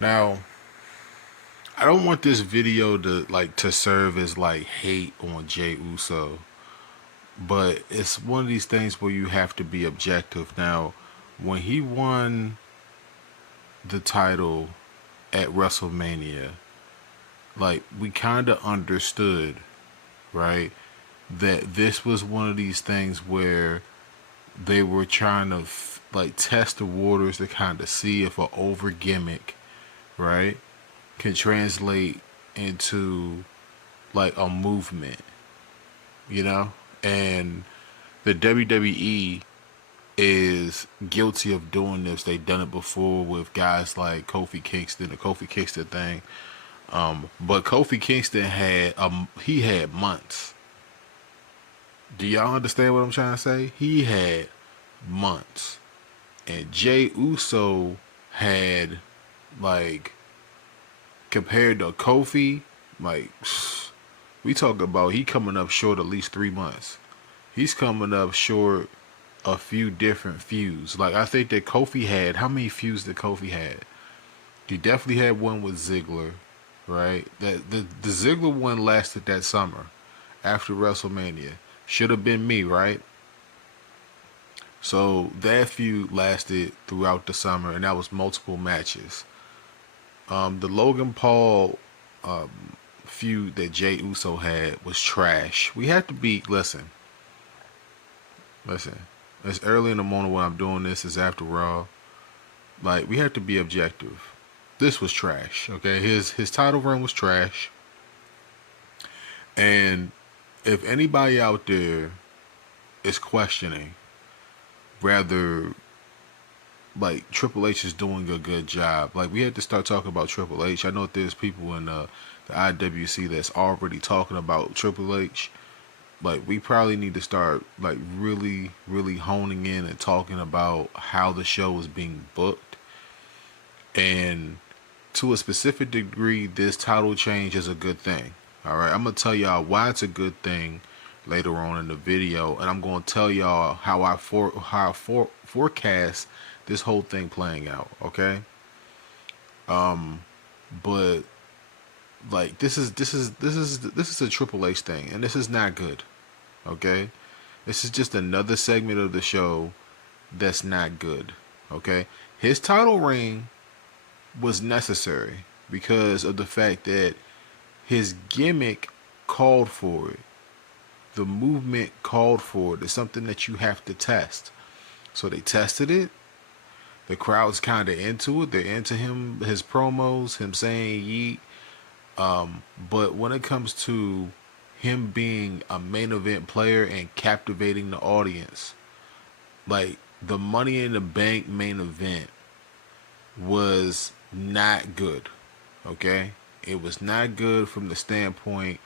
Now, I don't want this video to serve as like hate on Jay Uso, but it's one of these things where you have to be objective. Now, when he won the title at WrestleMania, like we kind of understood, right, that this was one of these things where they were trying to like test the waters to kind of see if a over gimmick, right, can translate into like a movement, you know? And the WWE is guilty of doing this. They've done it before with guys like Kofi Kingston, the Kofi Kingston thing. But Kofi Kingston he had months. Do y'all understand what I'm trying to say? He had months. And Jay Uso had like compared to Kofi, like we talk about he coming up short at least 3 months. He's coming up short a few different feuds. Like I think that Kofi had how many feuds did Kofi had? He definitely had one with Ziggler, right? That the Ziggler one lasted that summer after WrestleMania. Should have been me, right? So that feud lasted throughout the summer, and that was multiple matches. The Logan Paul feud that Jay Uso had was trash. We have to be listen. It's early in the morning when I'm doing this. It's after Raw. Like we have to be objective. This was trash. Okay, his title run was trash. And if anybody out there is questioning whether like Triple H is doing a good job, like we had to start talking about Triple H. I know there's people in the IWC that's already talking about Triple H. Like we probably need to start like really honing in and talking about how the show is being booked, and to a specific degree this title change is a good thing. All right, I'm gonna tell y'all why it's a good thing later on in the video, and I'm gonna tell y'all how I forecast this whole thing playing out. Okay, but like this is a Triple H thing, and this is not good. Okay, this is just another segment of the show that's not good. Okay, his title reign was necessary because of the fact that his gimmick called for it. The movement called for it. It's something that you have to test. So they tested it. The crowd's kind of into it. They're into him, his promos, him saying yeet. But when it comes to him being a main event player and captivating the audience, like the Money in the Bank main event was not good. Okay? It was not good from the standpoint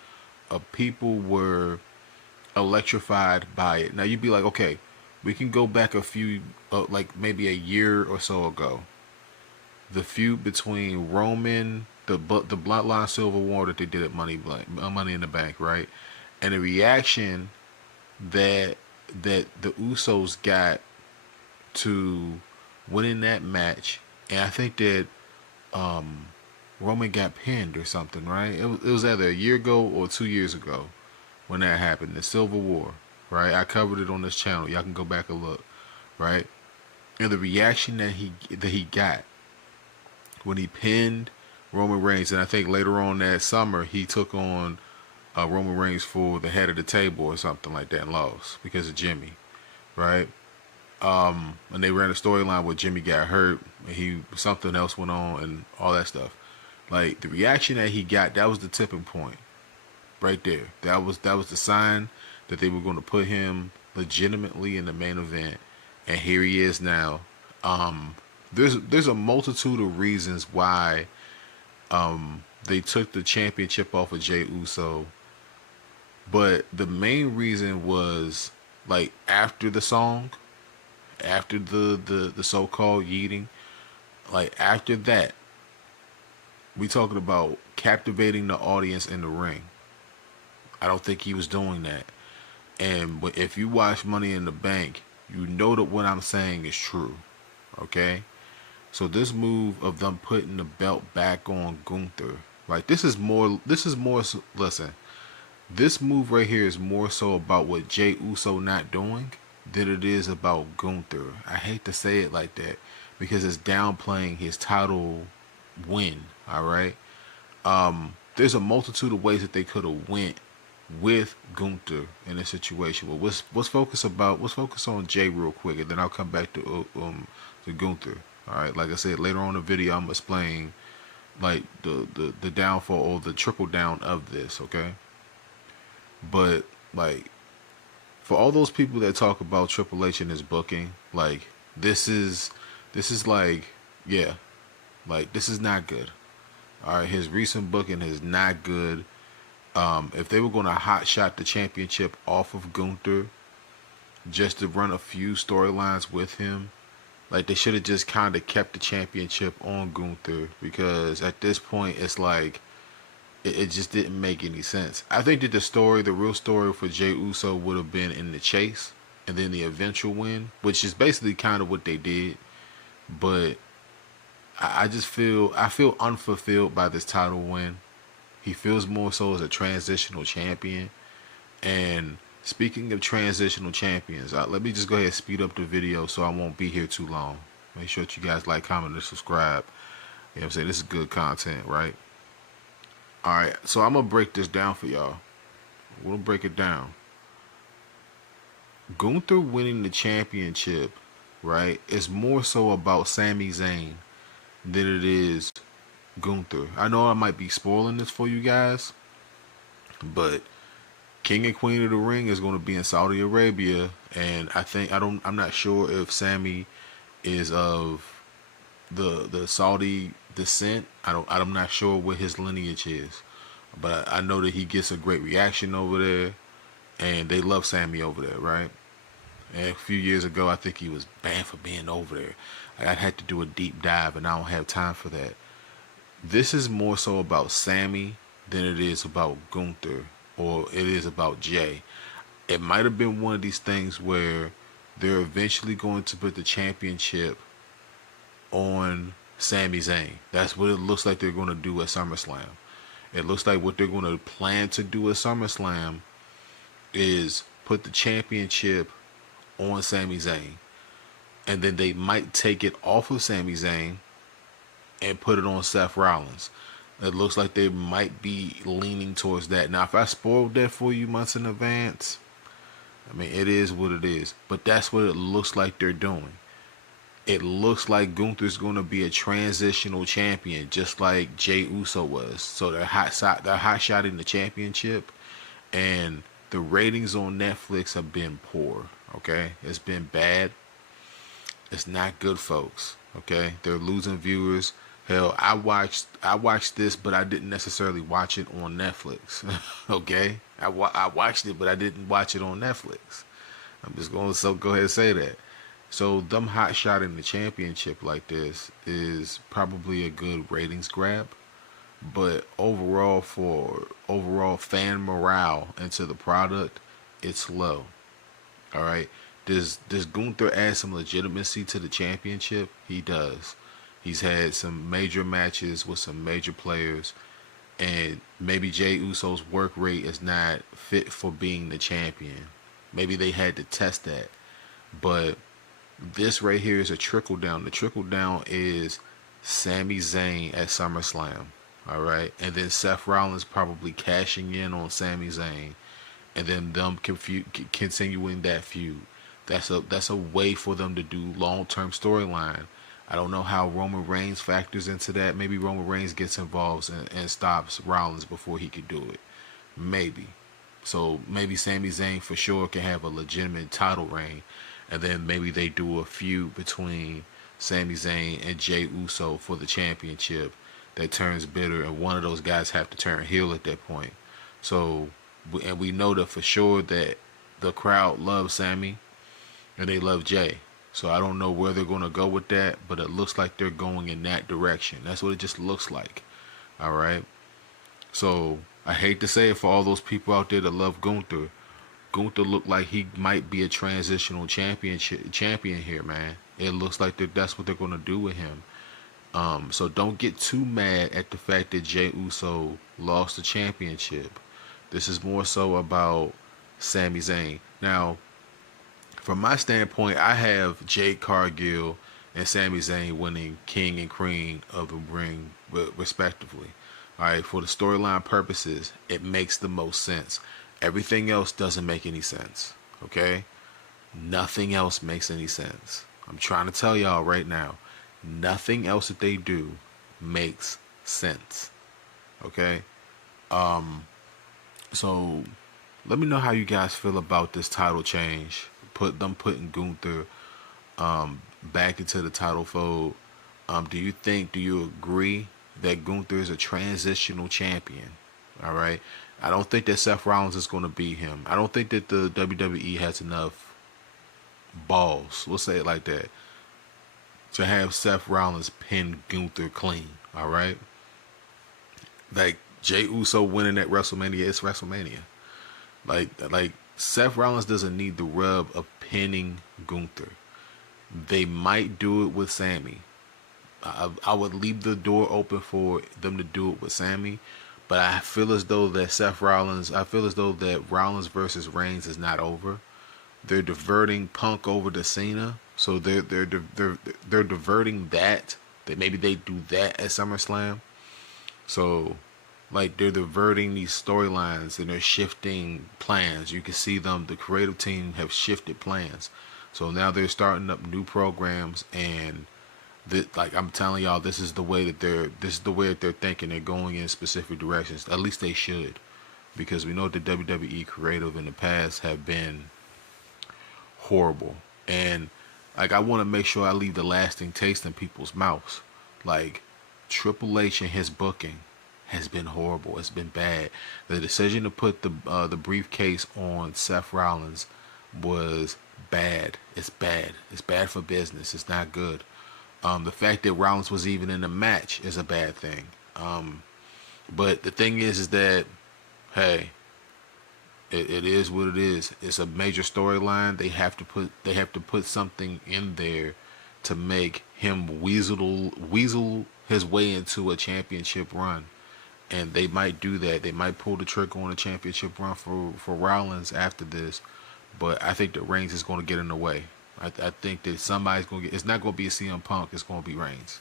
of people were electrified by it. Now you'd be like, okay, we can go back a few, like maybe a year or so ago. The feud between Roman, the Bloodline Silver War that they did at Money in the Bank, right? And the reaction that the Usos got to winning that match, and I think that Roman got pinned or something, right? It was either a year ago or 2 years ago when that happened, the Civil War, right? I covered it on this channel. Y'all can go back and look, right? And the reaction that he got when he pinned Roman Reigns, and I think later on that summer he took on Roman Reigns for the head of the table or something like that and lost because of Jimmy, right? And they ran a storyline where Jimmy got hurt and he something else went on and all that stuff. Like the reaction that he got, that was the tipping point right there. That was the sign that they were going to put him legitimately in the main event, and here he is now. There's a multitude of reasons why they took the championship off of Jey Uso, but the main reason was like after the song, after the so-called yeeting, like after that, we talking about captivating the audience in the ring. I don't think he was doing that. And if you watch Money in the Bank, you know that what I'm saying is true. Okay? So this move of them putting the belt back on Gunther, like this is more. Listen, this move right here is more so about what Jey Uso not doing than it is about Gunther. I hate to say it like that because it's downplaying his title win. All right. There's a multitude of ways that they could have went with Gunther in this situation. Well, let's focus on Jay real quick, and then I'll come back to Gunther. All right, like I said, later on in the video, I'm explaining like the downfall or the trickle down of this. Okay, but like for all those people that talk about Triple H and his booking, like this is like yeah, like this is not good. All right, his recent booking is not good. If they were going to hot shot the championship off of Gunther just to run a few storylines with him, like they should have just kind of kept the championship on Gunther because at this point it's like it just didn't make any sense. I think that the real story for Jey Uso would have been in the chase and then the eventual win, which is basically kind of what they did. But I feel unfulfilled by this title win. He feels more so as a transitional champion. And speaking of transitional champions, let me just go ahead and speed up the video so I won't be here too long. Make sure that you guys like, comment, and subscribe. You know what I'm saying? This is good content, right? Alright, so I'm going to break this down for y'all. We'll break it down. Gunther winning the championship, right, is more so about Sami Zayn than it is Gunther. I know I might be spoiling this for you guys, but King and Queen of the Ring is going to be in Saudi Arabia, and I'm not sure if Sammy is of the Saudi descent. I'm not sure what his lineage is, but I know that he gets a great reaction over there, and they love Sammy over there, right? And a few years ago, I think he was banned for being over there. Like, I had to do a deep dive, and I don't have time for that. This is more so about Sammy than it is about Gunther or it is about Jay. It might have been one of these things where they're eventually going to put the championship on Sami Zayn. That's what it looks like they're going to do at SummerSlam. It looks like what they're going to plan to do at SummerSlam is put the championship on Sami Zayn. And then they might take it off of Sami Zayn and put it on Seth Rollins. It looks like they might be leaning towards that. Now, if I spoiled that for you months in advance, I mean, it is what it is. But that's what it looks like they're doing. It looks like Gunther's going to be a transitional champion, just like Jey Uso was. So they're hot shotting the championship, and the ratings on Netflix have been poor. Okay, it's been bad. It's not good, folks. Okay, they're losing viewers. Hell, I watched this, but I didn't necessarily watch it on Netflix. Okay, I watched it, but I didn't watch it on Netflix. I'm just going to go ahead and say that. So them hot shotting the championship like this is probably a good ratings grab, but for overall fan morale into the product, it's low. All right. Does Gunther add some legitimacy to the championship? He does. He's had some major matches with some major players, and maybe Jey Uso's work rate is not fit for being the champion. Maybe they had to test that. But this right here is a trickle down. The trickle down is Sami Zayn at SummerSlam. All right. And then Seth Rollins probably cashing in on Sami Zayn, and then them continuing that feud. That's a way for them to do long-term storyline. I don't know how Roman Reigns factors into that. Maybe Roman Reigns gets involved and stops Rollins before he could do it. Maybe. So maybe Sami Zayn for sure can have a legitimate title reign. And then maybe they do a feud between Sami Zayn and Jey Uso for the championship that turns bitter, and one of those guys have to turn heel at that point. So, and we know that for sure that the crowd loves Sami and they love Jay. So I don't know where they're going to go with that, but it looks like they're going in that direction. That's what it just looks like. All right. So I hate to say it for all those people out there that love Gunther. Gunther looked like he might be a transitional champion here, man. It looks like that's what they're going to do with him. So don't get too mad at the fact that Jey Uso lost the championship. This is more so about Sami Zayn. Now, from my standpoint, I have Jade Cargill and Sami Zayn winning King and Queen of the Ring, respectively. All right, for the storyline purposes, it makes the most sense. Everything else doesn't make any sense. Okay, nothing else makes any sense. I'm trying to tell y'all right now, nothing else that they do makes sense. Okay, so let me know how you guys feel about this title change. Putting Gunther back into the title fold. Do you agree that Gunther is a transitional champion? All right. I don't think that Seth Rollins is going to beat him. I don't think that the WWE has enough balls, we'll say it like that, to have Seth Rollins pin Gunther clean. All right. Like Jey Uso winning at WrestleMania, it's WrestleMania. Like Seth Rollins doesn't need the rub of pinning Gunther. They might do it with Sammy. I would leave the door open for them to do it with Sammy, but I feel as though that Rollins versus Reigns is not over. They're diverting Punk over to Cena, so they're diverting that. That maybe they do that at SummerSlam. So, like, they're diverting these storylines and they're shifting plans. You can see them. The creative team have shifted plans. So now they're starting up new programs, and that, like I'm telling y'all, this is the way that they're thinking. They're going in specific directions. At least they should, because we know the WWE creative in the past have been horrible. And like, I want to make sure I leave the lasting taste in people's mouths. Like, Triple H and his booking has been horrible. It's been bad. The decision to put the briefcase on Seth Rollins was bad. It's bad. It's bad for business. It's not good. The fact that Rollins was even in the match is a bad thing. But the thing is that, hey, it is what it is. It's a major storyline. They have to put something in there to make him weasel his way into a championship run. And they might do that. They might pull the trigger on a championship run for Rollins after this. But I think that Reigns is going to get in the way. I think that somebody's going to get... It's not going to be a CM Punk. It's going to be Reigns.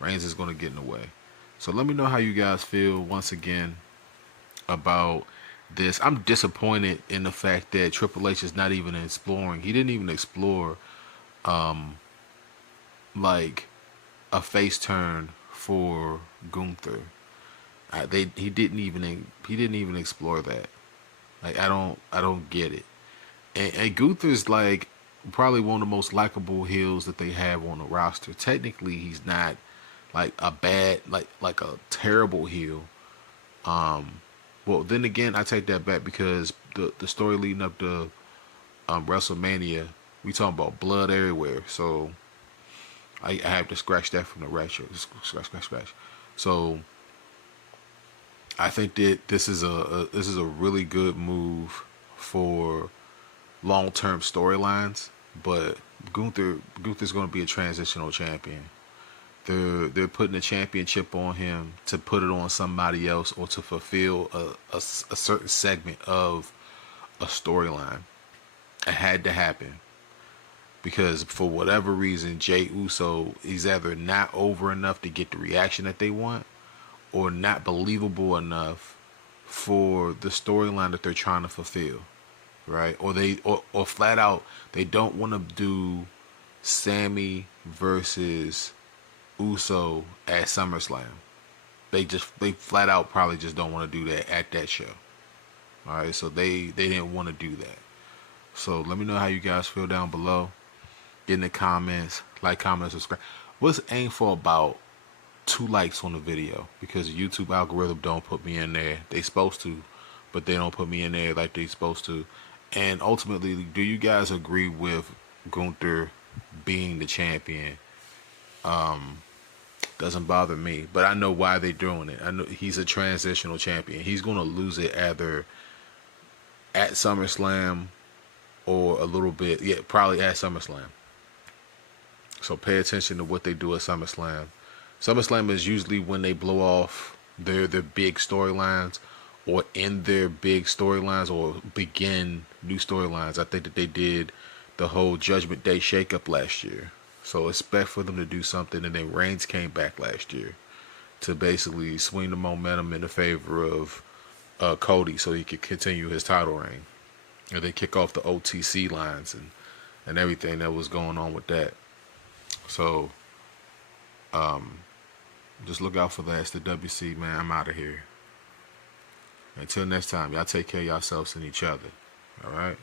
Reigns is going to get in the way. So let me know how you guys feel once again about this. I'm disappointed in the fact that Triple H is not even exploring. He didn't even explore like a face turn for Gunther. He didn't even explore that. Like, I don't get it. And Gunther's like probably one of the most likable heels that they have on the roster. Technically, he's not like a bad, like a terrible heel. Well, then again, I take that back, because the story leading up to WrestleMania, we talking about blood everywhere. So I have to scratch that from the retro. Scratch. So I think that this is a really good move for long-term storylines. But Gunther's going to be a transitional champion. They're putting a championship on him to put it on somebody else, or to fulfill a certain segment of a storyline. It had to happen, because for whatever reason, Jey Uso is either not over enough to get the reaction that they want, or not believable enough for the storyline that they're trying to fulfill, right? Or flat out, they don't want to do Sammy versus Uso at SummerSlam. They flat out probably just don't want to do that at that show. All right, so they didn't want to do that. So let me know how you guys feel down below. Get in the comments, like, comment, subscribe. Let's aim for about 2 likes on the video, because the YouTube algorithm don't put me in there. They supposed to, but they don't put me in there like they supposed to. And ultimately, do you guys agree with Gunther being the champion? Doesn't bother me, but I know why they're doing it. I know he's a transitional champion. He's gonna lose it either at SummerSlam or a little bit, probably at SummerSlam. So pay attention to what they do at SummerSlam SummerSlam is usually when they blow off their big storylines, or end their big storylines, or begin new storylines. I think that they did the whole Judgment Day shakeup last year, so expect for them to do something. And then Reigns came back last year to basically swing the momentum in the favor of Cody, so he could continue his title reign, and then kick off the OTC lines and everything that was going on with that. So just look out for that. It's the WC, man. I'm out of here. Until next time, y'all take care of yourselves and each other. All right?